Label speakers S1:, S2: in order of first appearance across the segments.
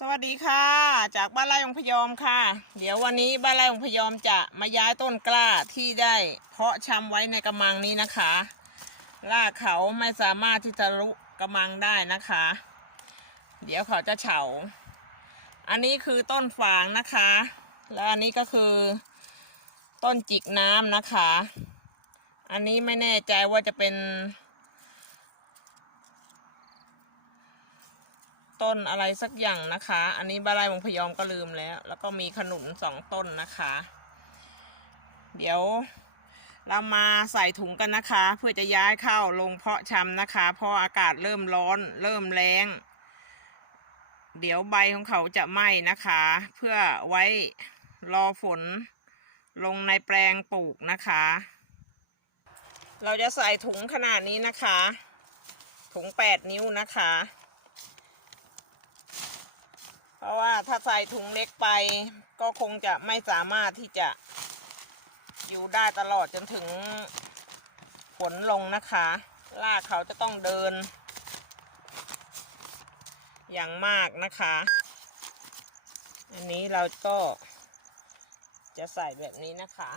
S1: สวัสดีค่ะ จากบ้านไร่องพยอมค่ะ เดี๋ยววันนี้บ้านไร่องพยอมจะมาย้ายต้นกล้าที่ได้เพาะชำไว้ในกระมังนี้นะคะรากเขาไม่สามารถที่จะรุกระมังได้นะคะ เดี๋ยวเขาจะเฉา อันนี้คือต้นฝางนะคะ และอันนี้ก็คือต้นจิกน้ำนะคะ อันนี้ไม่แน่ใจว่าจะเป็น ต้นอะไรสักอย่างนะคะ อันนี้บาลายวงพยอมก็ลืมแล้ว แล้วก็มีขนุนสองต้นนะคะ เดี๋ยวเรามาใส่ถุงกันนะคะ เพื่อจะย้ายเข้าลงเพาะชำนะคะ เพราะอากาศเริ่มร้อน เริ่มแรงเดี๋ยวใบของเขาจะไหม้นะคะ เพื่อไว้รอฝนลงในแปลงปลูกนะคะ เราจะใส่ถุงขนาดนี้นะคะ ถุงแปดนิ้วนะคะ ราะว่าถ้าใส่ถุงเล็กไป ก็คงจะไม่สามารถที่จะอยู่ได้ตลอดจนถึงฝนลงนะคะลากเขาจะต้องเดิน อย่างมากนะคะ อันนี้เราก็จะใส่แบบนี้นะคะ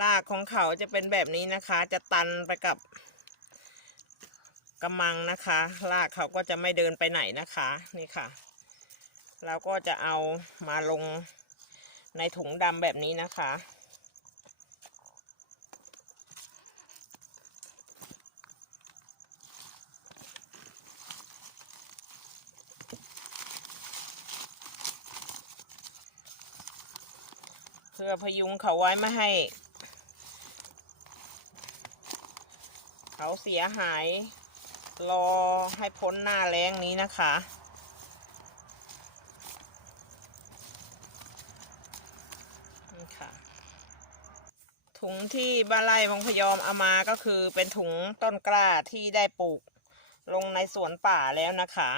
S1: รากของเขาจะเป็นแบบนี้นะคะ จะตันไปกับกระมังนะคะรากเขาก็จะไม่เดินไปไหนนะคะนี่ค่ะ เราก็จะเอามาลงในถุงดำแบบนี้นะคะ เพื่อพยุงเขาไว้ไม่ให้ เขาเสียหาย รอให้พ้นหน้าแรงนี้นะคะ นี่ค่ะ ถุงที่บ้านไร่วังพยอมเอามาก็คือเป็นถุงต้นกล้าที่ได้ปลูกลงในสวนป่าแล้วนะคะ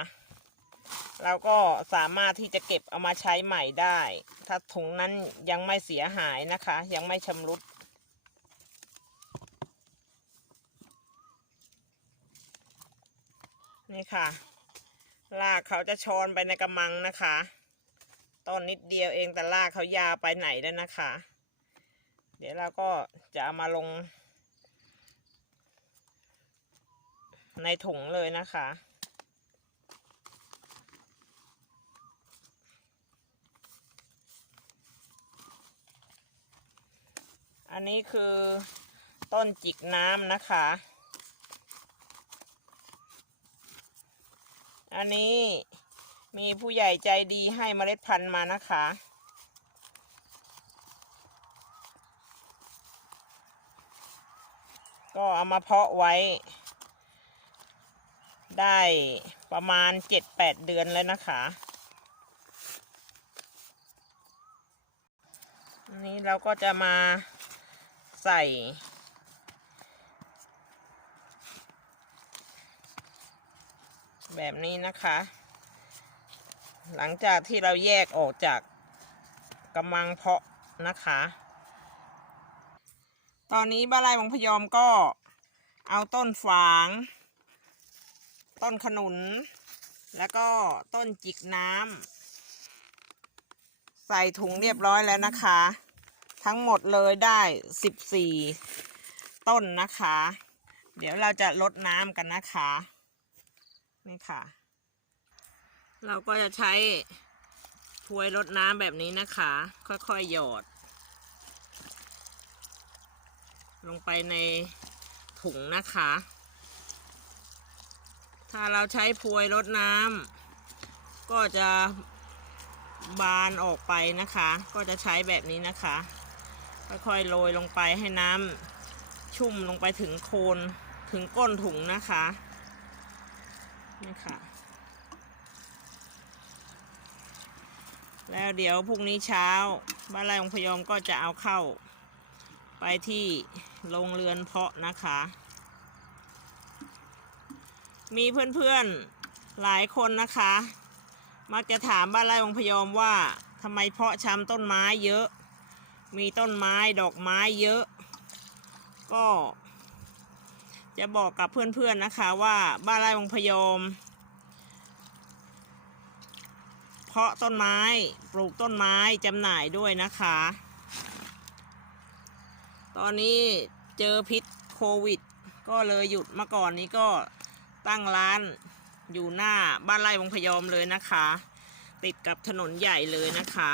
S1: เราก็สามารถที่จะเก็บเอามาใช้ใหม่ได้ ถ้าถุงนั้นยังไม่เสียหายนะคะ ยังไม่ชำรุด นี่ค่ะรากเขาจะช้อนไปในกระมังนะคะต้นนิดเดียวเองแต่รากเขายาวไปไหนแล้วนะคะ เดี๋ยวเราก็จะเอามาลง ในถุงเลยนะคะอันนี้คือต้นจิกน้ำนะคะ อันนี้มีผู้ใหญ่ใจดีให้เมล็ดพันธุ์มานะคะ ก็เอามาเพาะไว้ ได้ประมาณเจ็ดแปดเดือนแล้วนะคะ อันนี้เราก็จะมาใส่ แบบนี้นะคะ หลังจากที่เราแยกออกจากกำมังเพาะนะคะ ตอนนี้บ้านไร่วังพยอมก็เอาต้นฝาง ต้นขนุน แล้วก็ต้นจิกน้ำใส่ถุงเรียบร้อยแล้วนะคะ ทั้งหมดเลยได้สิบสี่ต้นนะคะ เดี๋ยวเราจะลดน้ำกันนะคะ นี่ค่ะ เราก็จะใช้พวยรดน้ำแบบนี้นะคะ ค่อยๆหยอด ลงไปในถุงนะคะ ถ้าเราใช้พวยรดน้ำก็จะบานออกไปนะคะ ก็จะใช้แบบนี้นะคะ ค่อยๆโรยลงไปให้น้ำชุ่มลงไปถึงโคนถึงก้นถุงนะคะ นี่ค่ะ แล้วเดี๋ยวพรุ่งนี้เช้าบ้านไร่องพยอมก็จะเอาเข้า ไปที่โรงเรือนเพาะนะคะ มีเพื่อนๆหลายคนนะคะ มักจะถามบ้านไร่องพยอมว่าทำไมเพาะชำต้นไม้เยอะ มีต้นไม้ดอกไม้เยอะ ก็ จะบอกกับเพื่อนๆนะคะว่าบ้านไร่วงพยอม เพาะต้นไม้ปลูกต้นไม้จำหน่ายด้วยนะคะ ตอนนี้เจอพิษโควิด ก็เลยหยุดมาก่อนนี้ก็ตั้งร้านอยู่หน้าบ้านไร่วงพยอมเลยนะคะ ติดกับถนนใหญ่เลยนะคะ